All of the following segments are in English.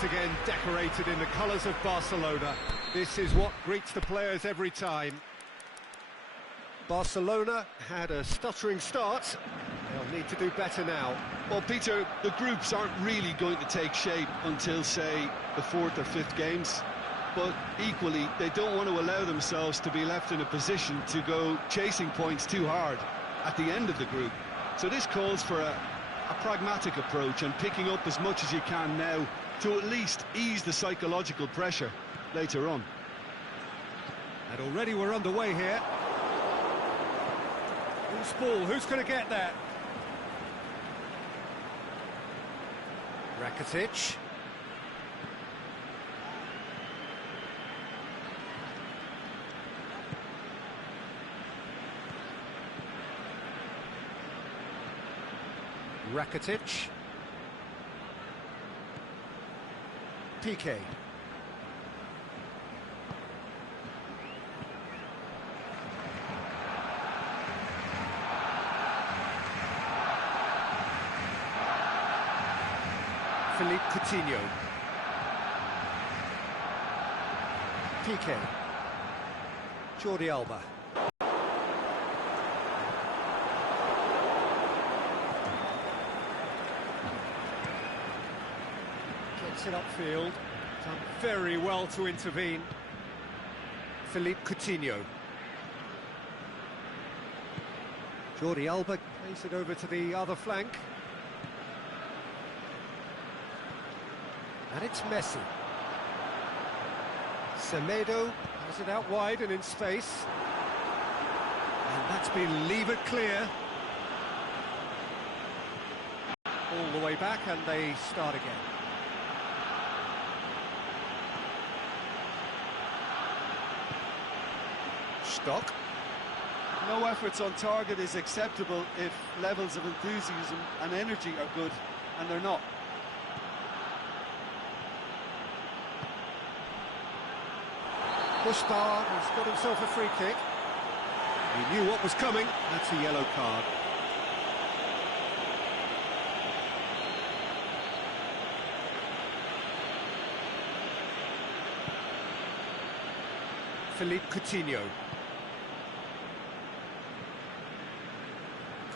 once again decorated in the colours of Barcelona. This is what greets the players every time. Barcelona had a stuttering start. They'll need to do better now. Well, Peter, the groups aren't really going to take shape until, say, the 4th or 5th games. But equally, they don't want to allow themselves to be left in a position to go chasing points too hard at the end of the group. So this calls for a pragmatic approach and picking up as much as you can now to at least ease the psychological pressure later on. And already we're underway here. Loose ball, who's going to get that? Rakitic. Rakitic. Piqué. Philippe Coutinho. Piqué. Jordi Alba. Gets it upfield. Done very well to intervene. Philippe Coutinho. Jordi Alba plays it over to the other flank. And it's Messi. Semedo has it out wide and in space. And that's been levered clear. All the way back and they start again. Stock. No efforts on target is acceptable if levels of enthusiasm and energy are good, and they're not. Bushpower has got himself a free kick. He knew what was coming. That's a yellow card. Philippe Coutinho.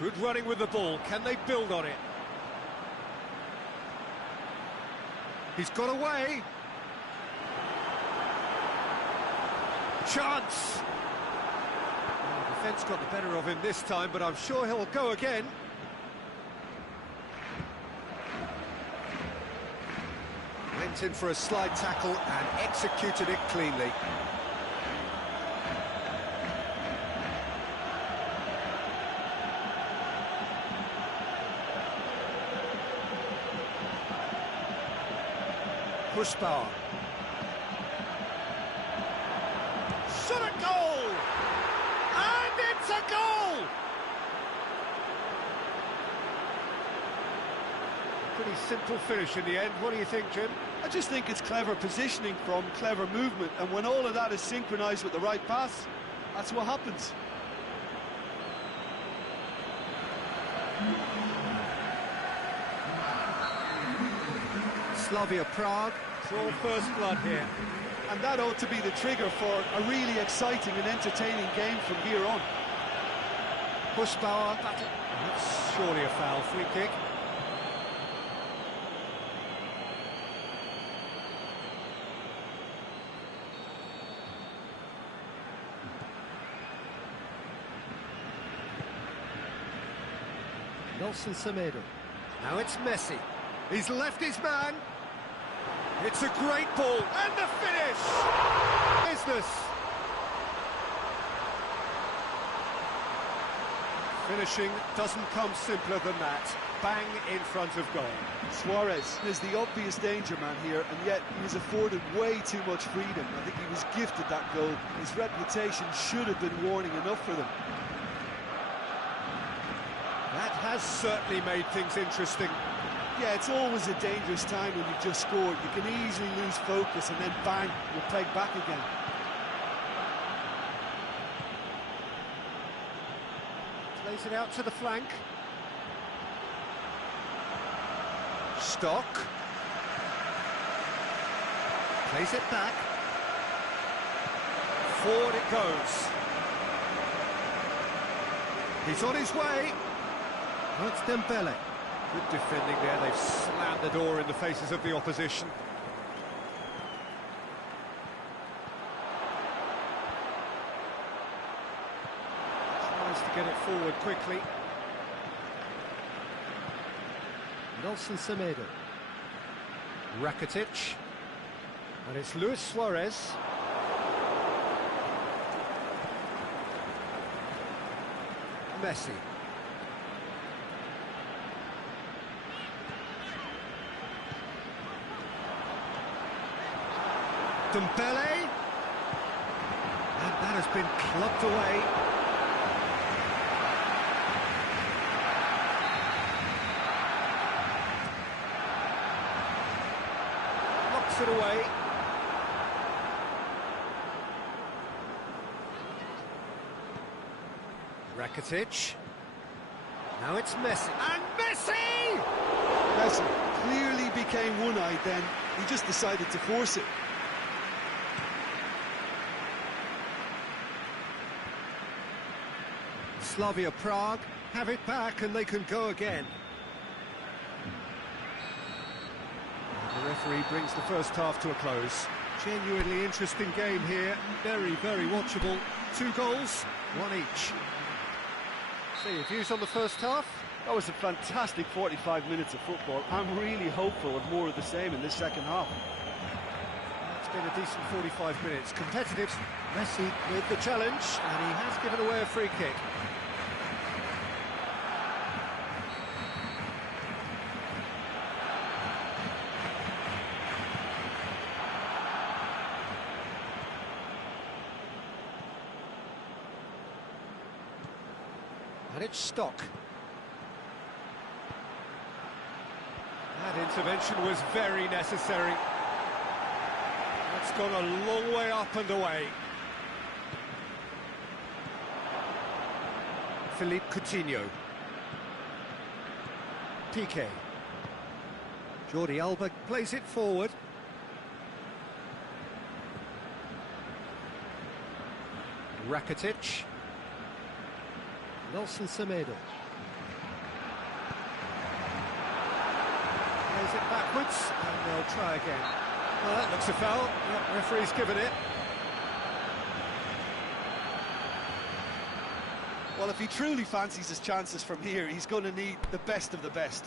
Good running with the ball. Can they build on it? He's got away. Chance! Well, the defence got the better of him this time, but I'm sure he'll go again. Went in for a slide tackle and executed it cleanly. Bushpower. Shot a goal! And it's a goal! Pretty simple finish in the end. What do you think, Jim? I just think it's clever positioning from clever movement, and when all of that is synchronised with the right pass, that's what happens. Slavia Prague. It's all first blood here. And that ought to be the trigger for a really exciting and entertaining game from here on. Bushpower. That's surely a foul. Free kick. Nelson Semedo. Now it's Messi. He's left his man. It's a great ball. And the finish! Business. Finishing doesn't come simpler than that. Bang in front of goal. Suarez is the obvious danger man here, and yet he was afforded way too much freedom. I think he was gifted that goal. His reputation should have been warning enough for them. That has certainly made things interesting. Yeah, it's always a dangerous time when you've just scored. You can easily lose focus and then bang, you're pegged back again. Plays it out to the flank. Stock. Plays it back. Forward it goes. He's on his way. That's Dembele. Good defending there. They've slammed the door in the faces of the opposition. Tries to get it forward quickly. Nelson Semedo. Rakitic. And it's Luis Suarez. Messi. Dembele. And that has been clubbed away. Knocks it away. Rakitic. Now it's Messi. And Messi! Messi clearly became one-eyed then. He just decided to force it. Slavia Prague have it back and they can go again. The referee brings the first half to a close. Genuinely interesting game here. Very, very watchable. 2 goals, 1 each. So your views on the first half? That was a fantastic 45 minutes of football. I'm really hopeful of more of the same in this second half. It's been a decent 45 minutes. Competitive. Messi with the challenge, and he has given away a free kick. And it's Stock. That intervention was very necessary. That's gone a long way up and away. Philippe Coutinho. Piqué. Jordi Alba plays it forward. Rakitic. Nelson Semedo. Plays it backwards, and they'll try again. Well, that looks a foul. Yep, referee's given it. Well, if he truly fancies his chances from here, he's going to need the best of the best.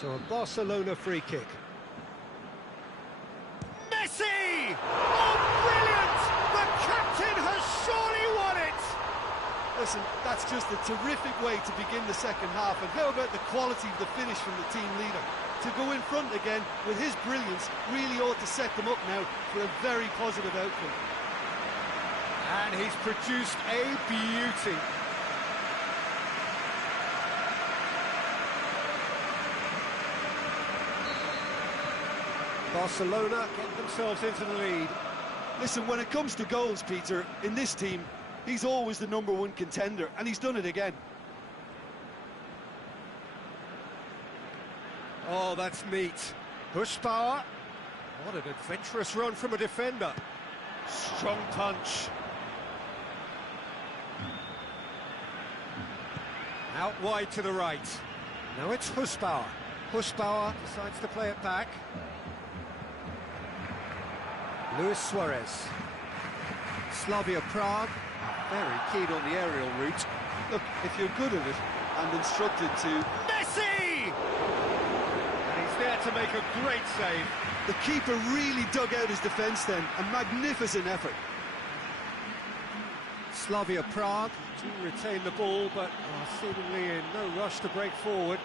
So a Barcelona free kick. Messi! Oh, brilliant! The captain has surely won it! Listen, that's just a terrific way to begin the second half. And how about the quality of the finish from the team leader? To go in front again with his brilliance really ought to set them up now for a very positive outcome. And he's produced a beauty. Barcelona get themselves into the lead. Listen, when it comes to goals, Peter, in this team, he's always the #1 contender, and he's done it again. Oh, that's neat. Push power. What an adventurous run from a defender. Strong punch. Out wide to the right. Now it's Husbauer. Husbauer decides to play it back. Luis Suarez. Slavia Prague, very keen on the aerial route. Look, if you're good at it and instructed to... Messi! And he's there to make a great save. The keeper really dug out his defence then. A magnificent effort. Slavia Prague to retain the ball, but are seemingly in no rush to break forward.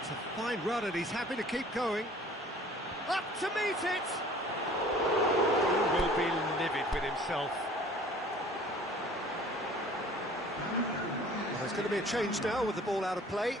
It's a fine run and he's happy to keep going. Up to meet it! He will be livid with himself. Well, there's going to be a change now with the ball out of play.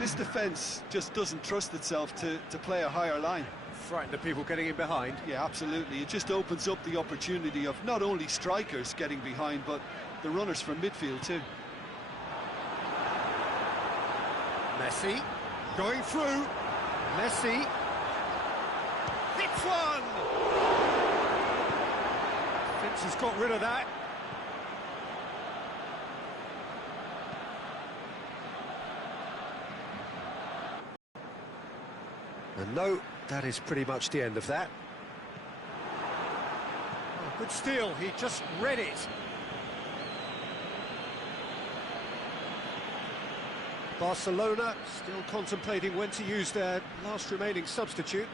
This defence just doesn't trust itself to play a higher line. Frighten the people getting in behind. Yeah, absolutely. It just opens up the opportunity of not only strikers getting behind, but the runners from midfield too. Messi going through. Messi hits one. Vince has got rid of that. And no, that is pretty much the end of that. Oh, good steal, he just read it. Barcelona still contemplating when to use their last remaining substitute.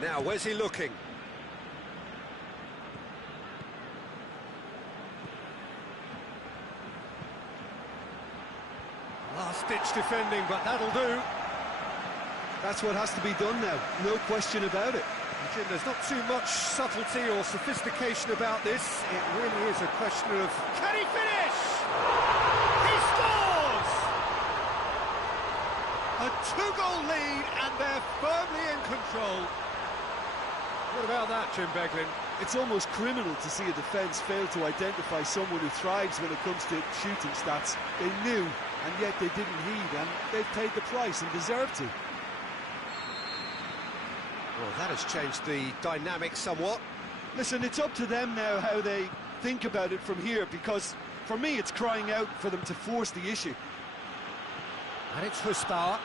Now, where's he looking? Last-ditch defending, but that'll do. That's what has to be done now, no question about it. Jim, there's not too much subtlety or sophistication about this. It really is a question of, can he finish? He scores! A two-goal lead, and they're firmly in control. What about that, Jim Beglin? It's almost criminal to see a defence fail to identify someone who thrives when it comes to shooting stats. They knew, and yet they didn't heed, and they've paid the price and deserve to. Well, that has changed the dynamic somewhat. Listen, it's up to them now how they think about it from here, because for me it's crying out for them to force the issue. And it's Hustar.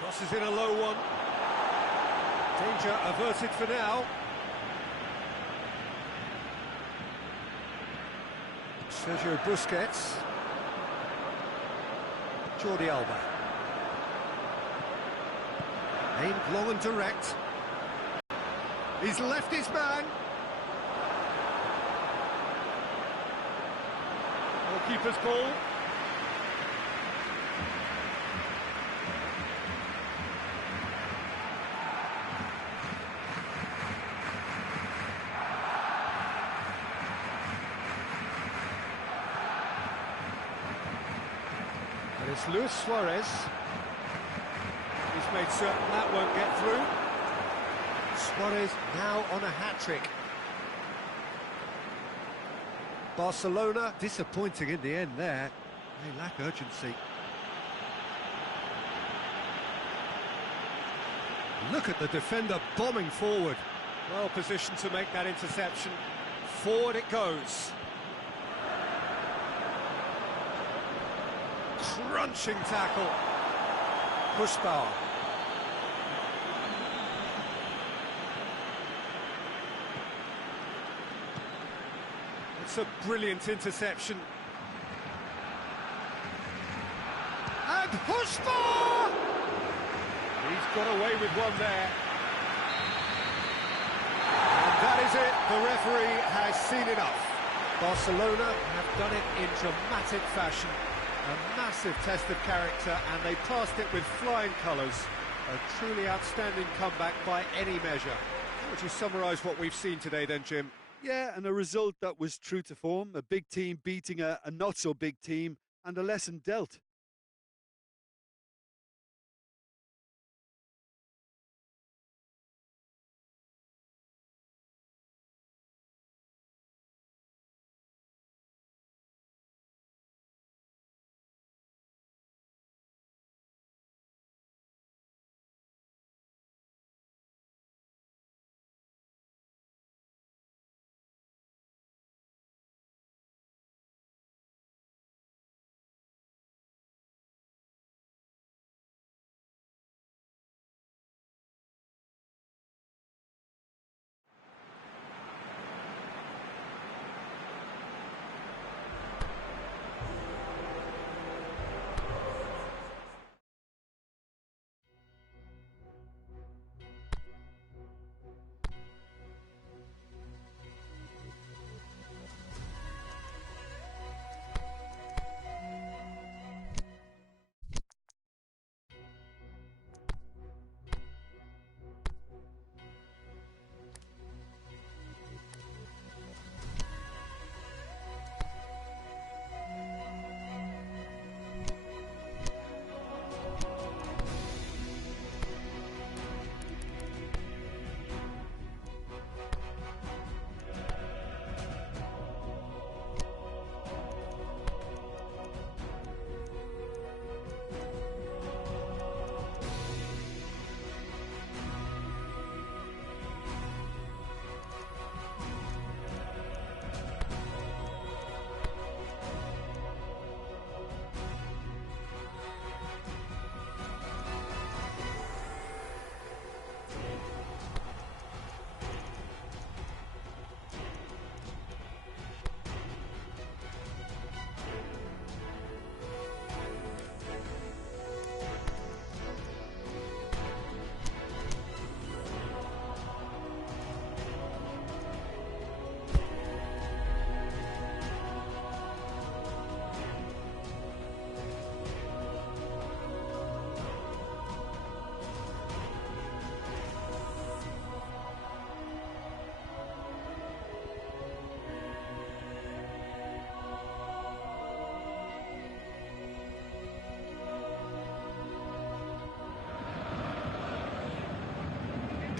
Crosses in a low one. Danger averted for now. Sergio Busquets. Jordi Alba. Aimed long and direct. He's left his man. Goalkeeper's ball. And it's Luis Suarez. He's made certain that won't get through. Suarez now on a hat-trick. Barcelona disappointing in the end there. They lack urgency. Look at the defender bombing forward. Well positioned to make that interception. Forward it goes. Crunching tackle. Pushbauer. It's a brilliant interception. And Pushbauer! He's got away with one there. And that is it. The referee has seen enough. Barcelona have done it in dramatic fashion. A massive test of character, and they passed it with flying colours. A truly outstanding comeback by any measure. How would you summarise what we've seen today then, Jim? Yeah, and a result that was true to form. A big team beating a not-so-big team, and a lesson dealt.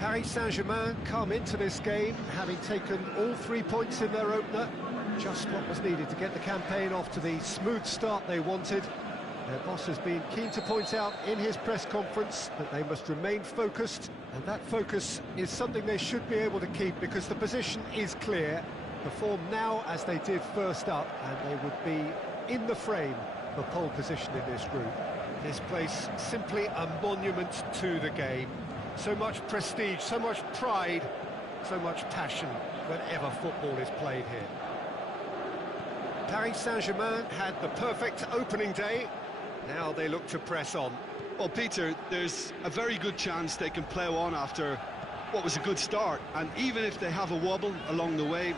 Paris Saint-Germain come into this game having taken all 3 points in their opener. Just what was needed to get the campaign off to the smooth start they wanted. Their boss has been keen to point out in his press conference that they must remain focused, and that focus is something they should be able to keep because the position is clear. Perform now as they did first up, and they would be in the frame for pole position in this group. This place simply a monument to the game. So much prestige, so much pride, so much passion whenever football is played here. Paris Saint-Germain had the perfect opening day. Now they look to press on. Well, Peter, there's a very good chance they can plough on after what was a good start. And even if they have a wobble along the way,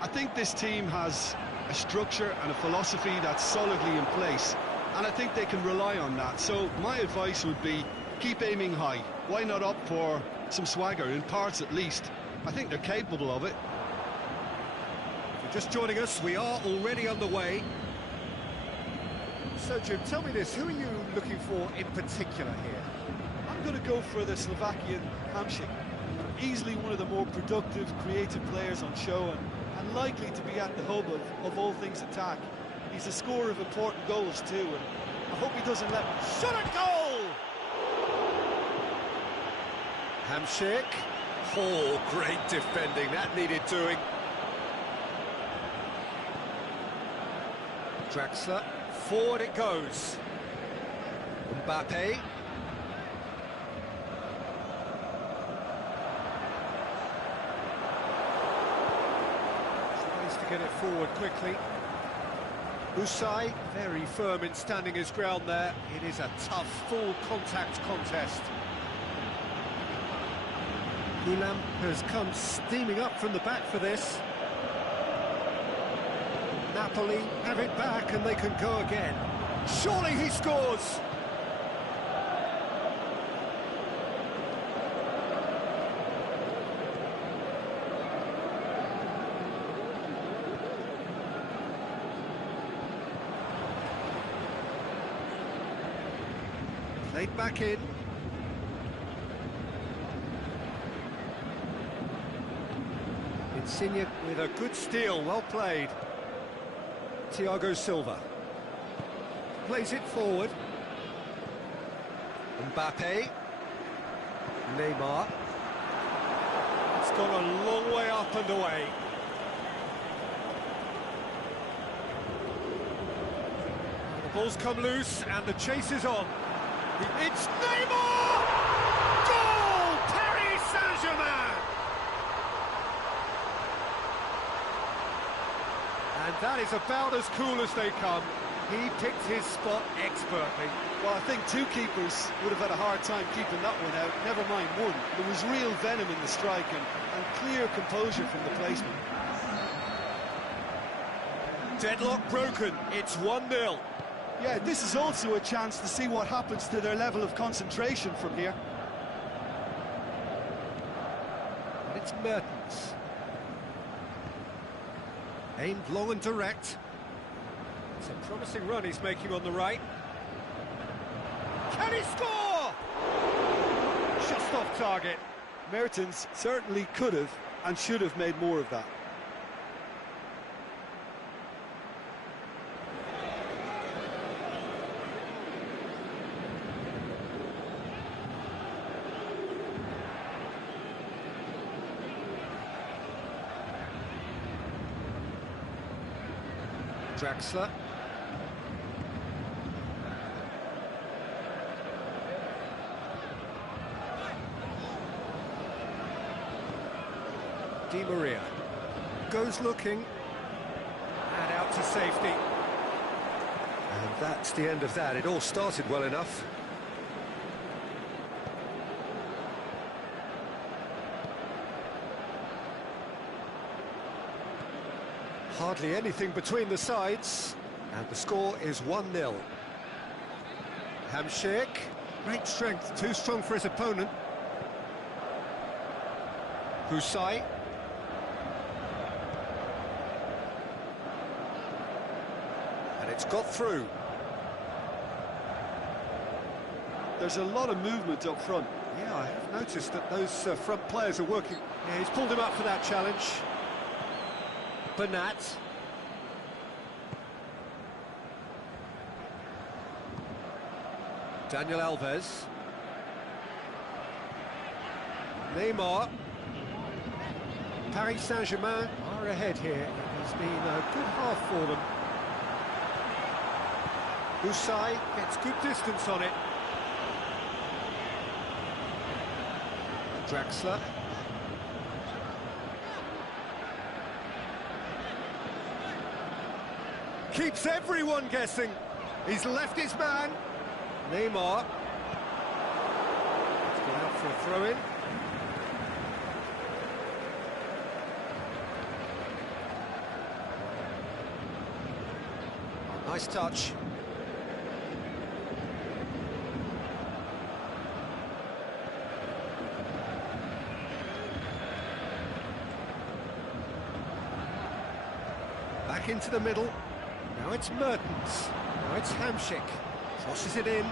I think this team has a structure and a philosophy that's solidly in place. And I think they can rely on that. So my advice would be keep aiming high. Why not opt for some swagger, in parts at least? I think they're capable of it. If you're just joining us, we are already underway. So, Jim, tell me this, who are you looking for in particular here? I'm going to go for the Slovakian Hamšík. Easily one of the more productive, creative players on show and likely to be at the hub of all things attack. He's a scorer of important goals too, and I hope he doesn't let... Shot a goal! Hamšík. Oh, great defending, that needed doing. Draxler, forward it goes. Mbappe. Tries to get it forward quickly. Usai, very firm in standing his ground there. It is a tough, full contact contest. Gulam has come steaming up from the back for this. Napoli have it back and they can go again. Surely he scores! Played back in. Insigne with a good steal, well played. Thiago Silva plays it forward. Mbappe. Neymar. It's gone a long way up and away. The ball's come loose and the chase is on. It's Neymar! Goal! Paris Saint-Germain! And that is about as cool as they come. He picked his spot expertly. Well, I think two keepers would have had a hard time keeping that one out, never mind one. There was real venom in the strike and clear composure from the placement. Deadlock broken, it's 1-0. Yeah, this is also a chance to see what happens to their level of concentration from here. And it's Mertens. Aimed long and direct. It's a promising run he's making on the right. Can he score? Just off target. Mertens certainly could have and should have made more of that. Draxler. Di Maria goes looking and out to safety. And that's the end of that. It all started well enough. Hardly anything between the sides, and the score is 1-0. Hamšík, great strength, too strong for his opponent. Usai. And it's got through. there's a lot of movement up front. Yeah, I have noticed that those front players are working. Yeah, he's pulled him up for that challenge. Bernat. Daniel Alves. Neymar. Paris Saint-Germain are ahead here. It has been a good half for them. Usai gets good distance on it. Draxler. Keeps everyone guessing. He's left his man. Neymar. Let's go out for a throw-in. Nice touch. Back into the middle. Now it's Mertens. Now it's Hamsik. Crosses it in.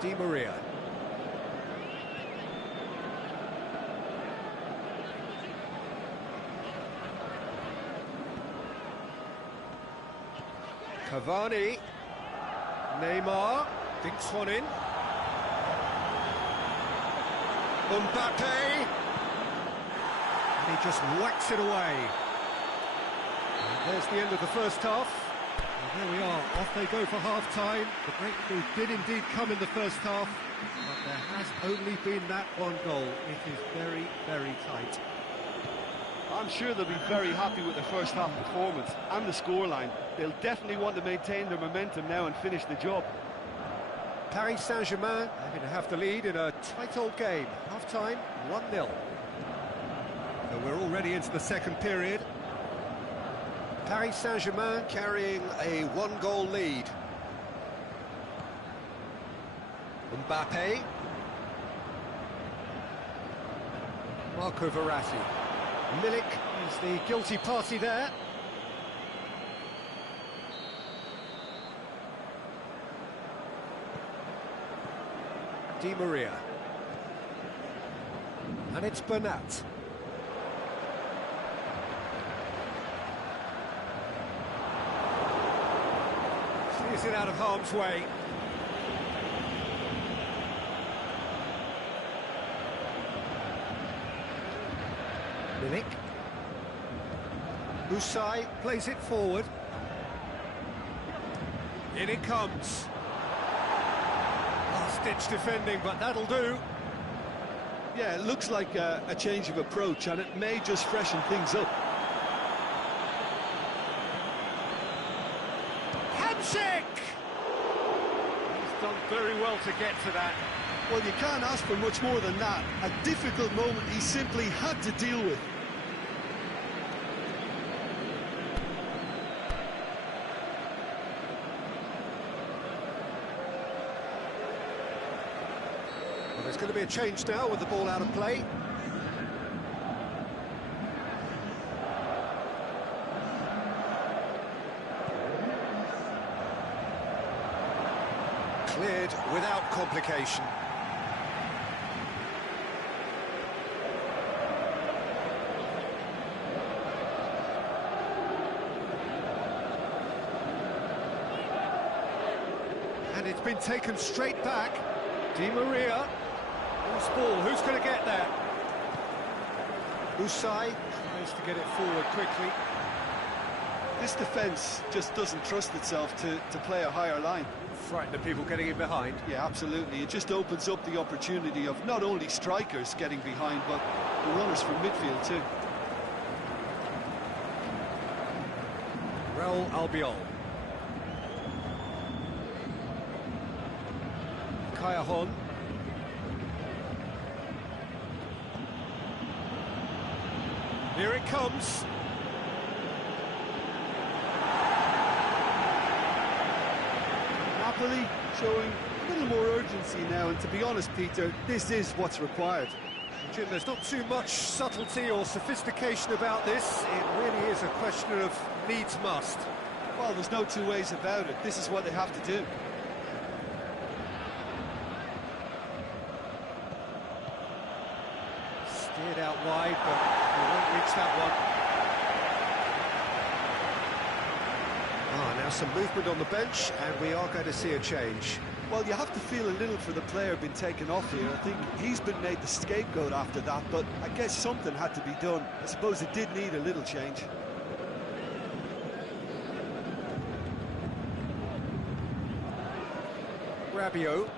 Di Maria. Cavani. Neymar. Dinks one in. Mbappe. And he just whacks it away. And there's the end of the first half. And there we are, off they go for half-time. The breakthrough did indeed come in the first half, but there has only been that one goal. It is very, very tight. I'm sure they'll be very happy with their first half performance and the scoreline. They'll definitely want to maintain their momentum now and finish the job. Paris Saint-Germain are going to have the lead in a tight old game. Half-time, 1-0. So we're already into the second period. Paris Saint-Germain carrying a one-goal lead. Mbappe. Marco Verratti. Milik is the guilty party there. Di Maria. And it's Bernat. Is it out of harm's way? Milik. Usai plays it forward. In it comes. Last-ditch defending, but that'll do. Yeah, it looks like a change of approach, and it may just freshen things up. Hamsik! He's done very well to get to that. Well, you can't ask for much more than that. A difficult moment he simply had to deal with. Well, there's going to be a change now with the ball out of play. Cleared without complication. And it's been taken straight back. Di Maria. Loose ball, who's going to get there? Usai tries to get it forward quickly. This defence just doesn't trust itself to play a higher line. Frighten the people getting in behind. Yeah, absolutely. It just opens up the opportunity of not only strikers getting behind, but the runners from midfield too. Real Albiol. Callejon. Here it comes. Napoli showing a little more urgency now, and to be honest, Peter, this is what's required. Jim, there's not too much subtlety or sophistication about this. It really is a question of needs must. Well, there's no two ways about it. This is what they have to do. Steered out wide, but he won't reach that one. Now some movement on the bench, and we are going to see a change. Well, you have to feel a little for the player being taken off here. I think he's been made the scapegoat after that, but I guess something had to be done. I suppose it did need a little change. Rabiot,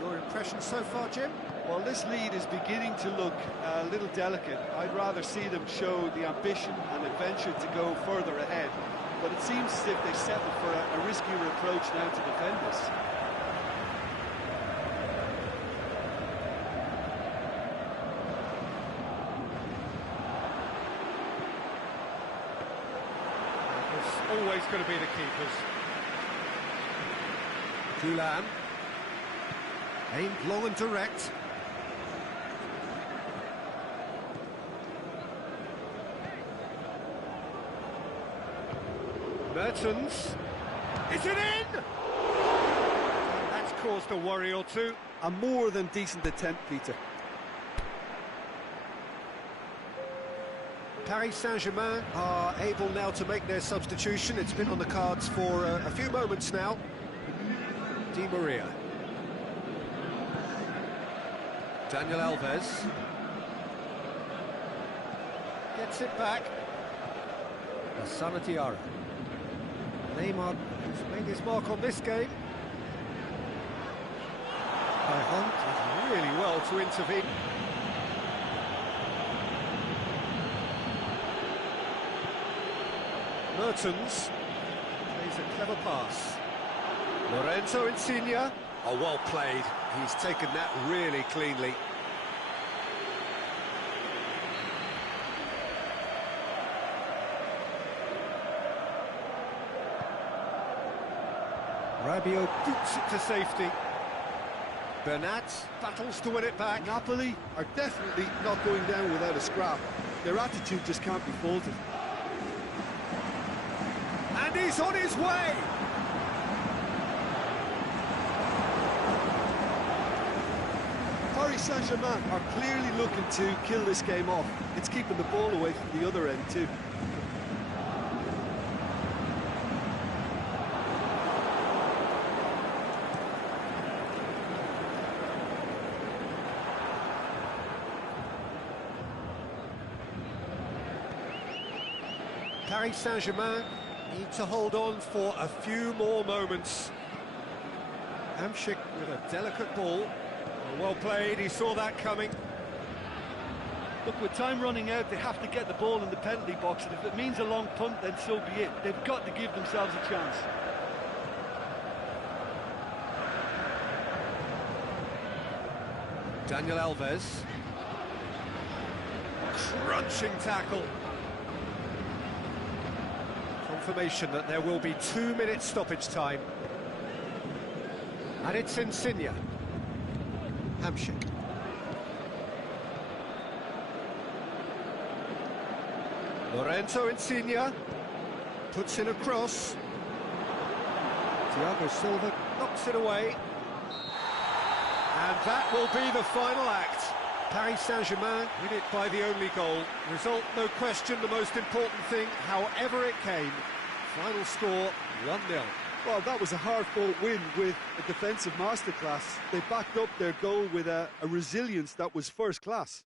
your impression so far, Jim? Well, this lead is beginning to look a little delicate. I'd rather see them show the ambition and adventure to go further ahead. But it seems as if they settled for a riskier approach now to defend this. It's always going to be the keepers. Thuram. Aimed long and direct. Mertens. Is it in? That's caused a worry or two. A more than decent attempt, Peter. Paris Saint-Germain are able now to make their substitution. It's been on the cards for a few moments now. Di Maria. Daniel Alves. Gets it back. Lassana Diarra. Neymar has made his mark on this game. Hunt does really well to intervene. Mertens plays a clever pass. Lorenzo Insigne. Oh, well played. He's taken that really cleanly. Rabiot boots it to safety. Bernat battles to win it back. Napoli are definitely not going down without a scrap. Their attitude just can't be faulted. And he's on his way! Paris Saint-Germain are clearly looking to kill this game off. It's keeping the ball away from the other end too. Paris Saint-Germain need to hold on for a few more moments. Hamšík with a delicate ball. Well played, he saw that coming. Look, with time running out, they have to get the ball in the penalty box, and if it means a long punt, then so be it. They've got to give themselves a chance. Daniel Alves. Crunching tackle. Confirmation that there will be 2 minutes stoppage time. And it's Insigne. Hamšík. Lorenzo Insigne puts in a cross. Thiago Silva knocks it away. And that will be the final act. Paris Saint-Germain win it by the only goal. Result, no question, the most important thing, however it came. Final score, 1-0. Well, that was a hard-fought win with a defensive masterclass. They backed up their goal with a resilience that was first class.